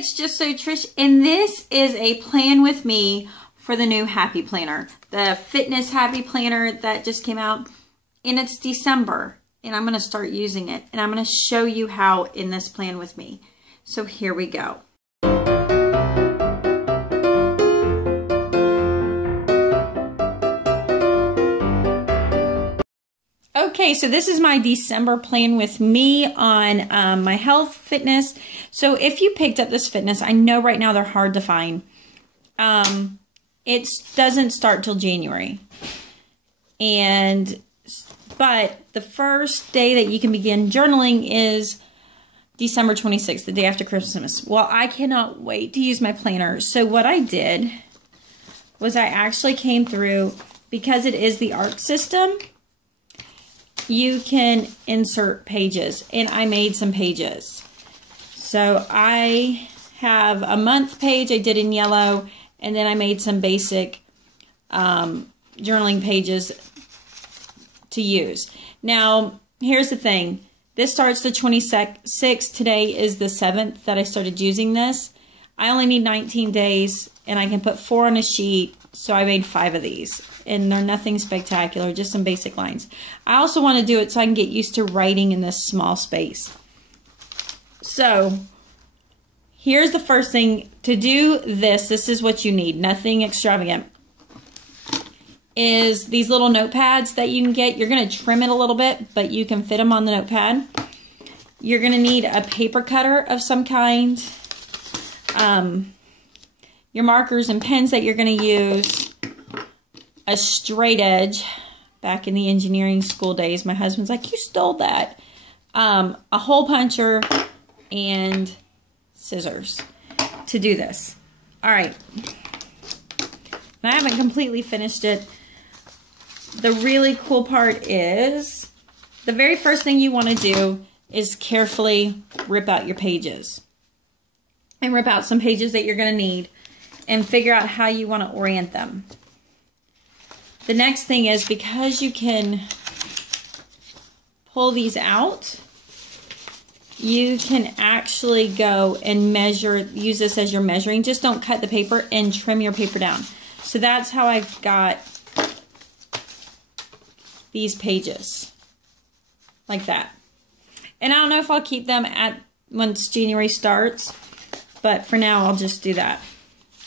it's just so Trish, and this is a plan with me for the new Happy Planner, the Fitness Happy Planner that just came out, and it's December, and I'm going to start using it, and I'm going to show you how in this plan with me. So here we go. Okay, so this is my December plan with me on my health, fitness. So if you picked up this fitness, I know right now they're hard to find. It doesn't start till January. But the first day that you can begin journaling is December 26th, the day after Christmas. Well, I cannot wait to use my planner. So what I did was I actually came through, because it is the ARC system, you can insert pages, and I made some pages. So I have a month page I did in yellow, and then I made some basic journaling pages to use. Now, here's the thing. This starts the 26th. Today is the 7th that I started using this. I only need 19 days, and I can put 4 on a sheet. So I made 5 of these, and they're nothing spectacular, just some basic lines. I also want to do it so I can get used to writing in this small space. So here's the first thing. To do this, this is what you need, nothing extravagant, is these little notepads that you can get. You're going to trim it a little bit, but you can fit them on the notepad. You're going to need a paper cutter of some kind. Your markers and pens that you're going to use, a straight edge. Back in the engineering school days, my husband's like, you stole that. A hole puncher and scissors to do this. All right. And I haven't completely finished it. The really cool part is the very first thing you want to do is carefully rip out your pages. And rip out some pages that you're going to need, and figure out how you want to orient them. The next thing is, because you can pull these out, you can actually go and measure, use this as your measuring. Just don't cut the paper and trim your paper down. So that's how I got these pages, like that. And I don't know if I'll keep them at once January starts, but for now I'll just do that.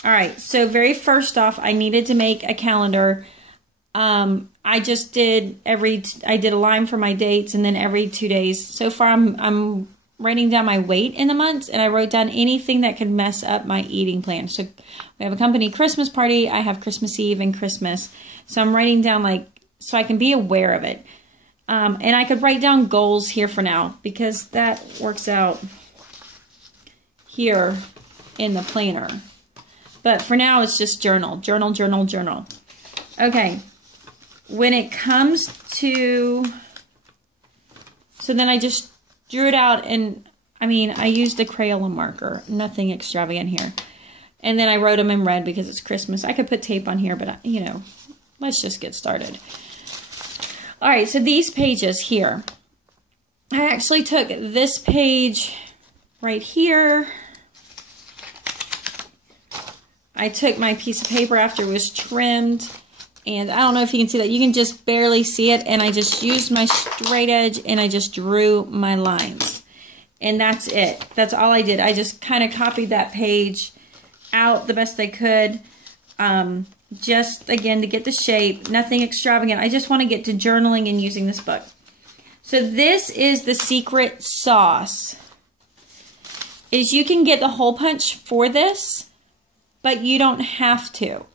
All right, so very first off, I needed to make a calendar. I just did I did a line for my dates, and then every 2 days. So far, I'm writing down my weight in the months, and I wrote down anything that could mess up my eating plan. So we have a company Christmas party. I have Christmas Eve and Christmas. So I'm writing down, like, so I can be aware of it. And I could write down goals here for now, because that works out here in the planner. But for now, it's just journal, journal, journal, journal. Okay. When it comes to, so then I just drew it out, and I mean, I used a Crayola marker, nothing extravagant here. And then I wrote them in red because it's Christmas. I could put tape on here, but you know, let's just get started. All right, so these pages here, I actually took this page right here. I took my piece of paper after it was trimmed, and I don't know if you can see that. You can just barely see it, and I just used my straight edge, and I just drew my lines. And that's it. That's all I did. I just kind of copied that page out the best I could, just, again, to get the shape. Nothing extravagant. I just want to get to journaling and using this book. So this is the secret sauce, is you can get the hole punch for this, but you don't have to.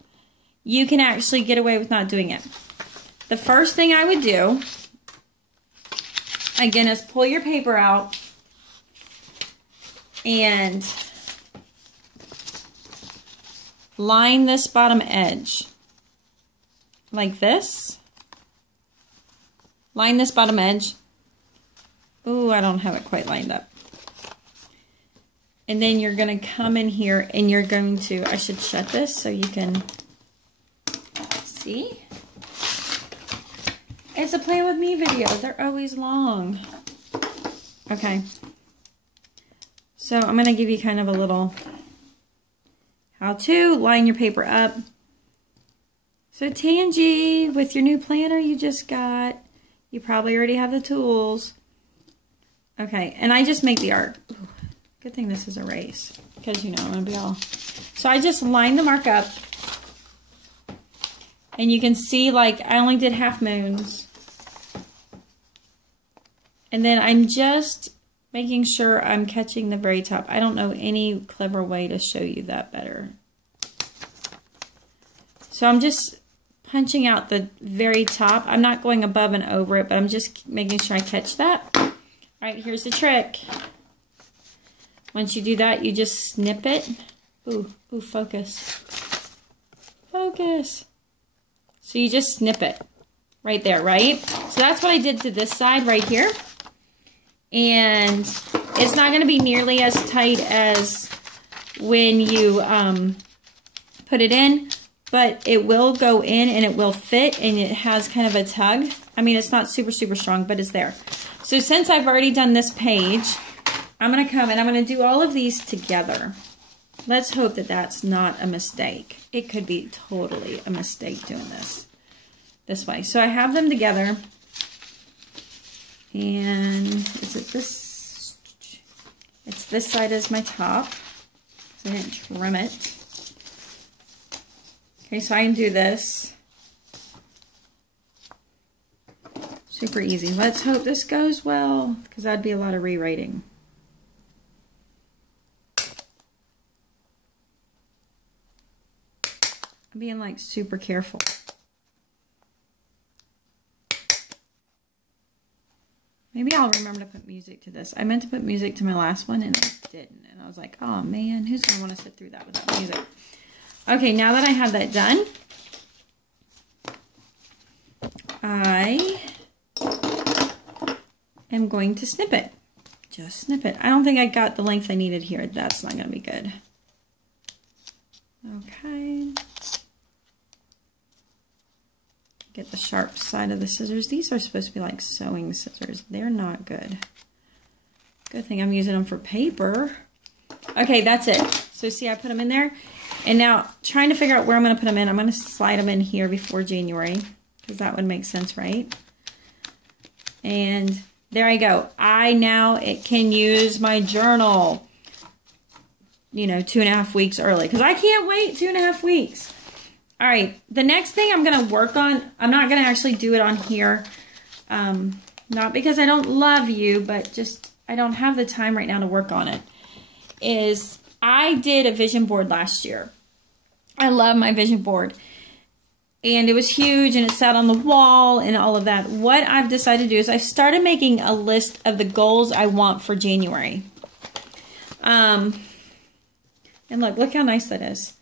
You can actually get away with not doing it. The first thing I would do, again, is pull your paper out and line this bottom edge like this. Line this bottom edge. Ooh, I don't have it quite lined up. And then you're going to come in here and you're going to, I should shut this so you can see. It's a Play With Me video. They're always long. Okay. So I'm going to give you kind of a little how to line your paper up. So Tangi, with your new planner you just got, you probably already have the tools. Okay, and I just make the art. Ooh, good thing this is a race, because you know I'm going to be all... So I just line the mark up. And you can see, like, I only did half moons. And then I'm just making sure I'm catching the very top. I don't know any clever way to show you that better. So I'm just punching out the very top. I'm not going above and over it, but I'm just making sure I catch that. All right, here's the trick. Once you do that, you just snip it. Ooh, focus. Focus. So you just snip it right there, right? So that's what I did to this side right here. And it's not going to be nearly as tight as when you put it in, but it will go in and it will fit, and it has kind of a tug. I mean, it's not super, super strong, but it's there. So since I've already done this page, I'm going to come and I'm going to do all of these together. Let's hope that that's not a mistake. It could be totally a mistake doing this way. So I have them together. And is it this? It's this side as my top. So I didn't trim it. Okay, so I can do this. Super easy. Let's hope this goes well, because that'd be a lot of rewriting. I'm being like super careful. Maybe I'll remember to put music to this. I meant to put music to my last one and I didn't. And I was like, oh man, who's going to want to sit through that without music? Okay, now that I have that done, I am going to snip it. Just snip it. I don't think I got the length I needed here. That's not going to be good. Okay. Get the sharp side of the scissors. These are supposed to be like sewing scissors. They're not good. Good thing I'm using them for paper. Okay, that's it. So see, I put them in there. And now, trying to figure out where I'm going to put them in. I'm going to slide them in here before January, because that would make sense, right? And there I go. It can use my journal, you know, 2.5 weeks early, because I can't wait 2.5 weeks. All right, the next thing I'm going to work on, I'm not going to actually do it on here, not because I don't love you, but just I don't have the time right now to work on it, is I did a vision board last year. I love my vision board, and it was huge, and it sat on the wall and all of that. What I've decided to do is I started making a list of the goals I want for January. And look how nice that is.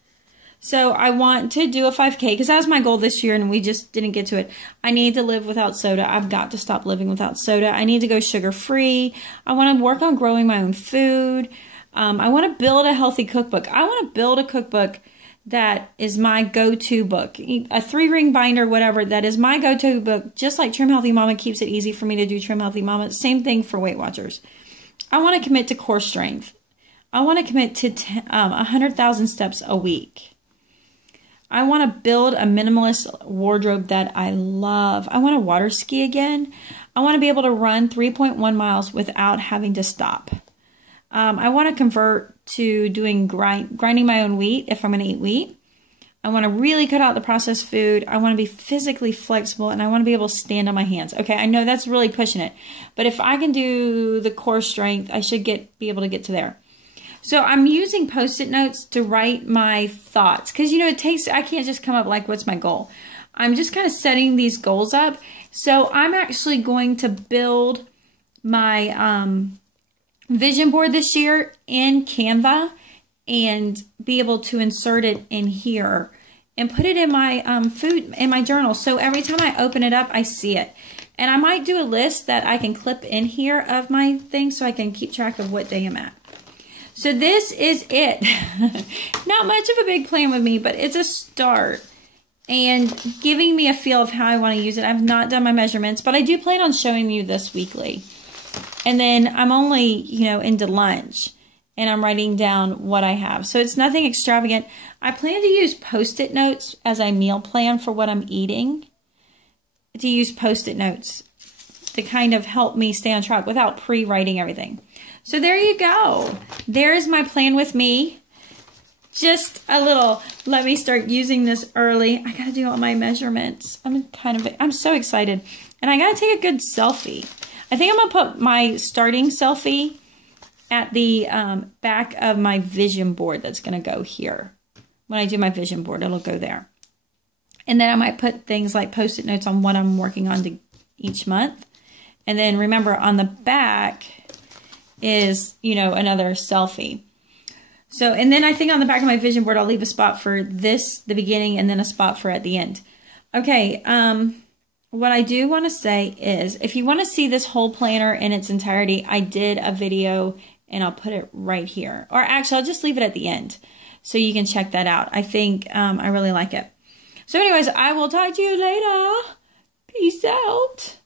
So I want to do a 5K because that was my goal this year and we just didn't get to it. I need to live without soda. I've got to stop living without soda. I need to go sugar-free. I want to work on growing my own food. I want to build a healthy cookbook. I want to build a cookbook that is my go-to book. A 3-ring binder, whatever, that is my go-to book. Just like Trim Healthy Mama keeps it easy for me to do Trim Healthy Mama. Same thing for Weight Watchers. I want to commit to core strength. I want to commit to 100,000 steps a week. I want to build a minimalist wardrobe that I love. I want to water ski again. I want to be able to run 3.1 miles without having to stop. I want to convert to doing grinding my own wheat if I'm going to eat wheat. I want to really cut out the processed food. I want to be physically flexible, and I want to be able to stand on my hands. Okay, I know that's really pushing it, but if I can do the core strength, I should be able to get to there. So I'm using Post-it notes to write my thoughts because, you know, I can't just come up like, what's my goal? I'm just kind of setting these goals up. So I'm actually going to build my vision board this year in Canva and be able to insert it in here and put it in my in my journal. So every time I open it up, I see it. And I might do a list that I can clip in here of my things so I can keep track of what day I'm at. So this is it. Not much of a big plan with me, but it's a start and giving me a feel of how I want to use it. I've not done my measurements, but I do plan on showing you this weekly. And then I'm only, you know, into lunch. and I'm writing down what I have. So it's nothing extravagant. I plan to use Post-it notes as I meal plan for what I'm eating, to use Post-it notes to kind of help me stay on track without pre-writing everything. So there you go. There's my plan with me. Just a little, let me start using this early. I gotta do all my measurements. I'm so excited. And I gotta take a good selfie. I think I'm gonna put my starting selfie at the back of my vision board that's gonna go here. When I do my vision board, it'll go there. And then I might put things like Post-it notes on what I'm working on each month. And then remember, on the back is, you know, another selfie. So, and then I think on the back of my vision board, I'll leave a spot for this, the beginning, and then a spot for at the end. Okay, what I do want to say is, if you want to see this whole planner in its entirety, I did a video, and I'll put it right here. Or actually, I'll just leave it at the end, so you can check that out. I think I really like it. So anyways, I will talk to you later. Peace out.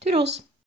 Toodles.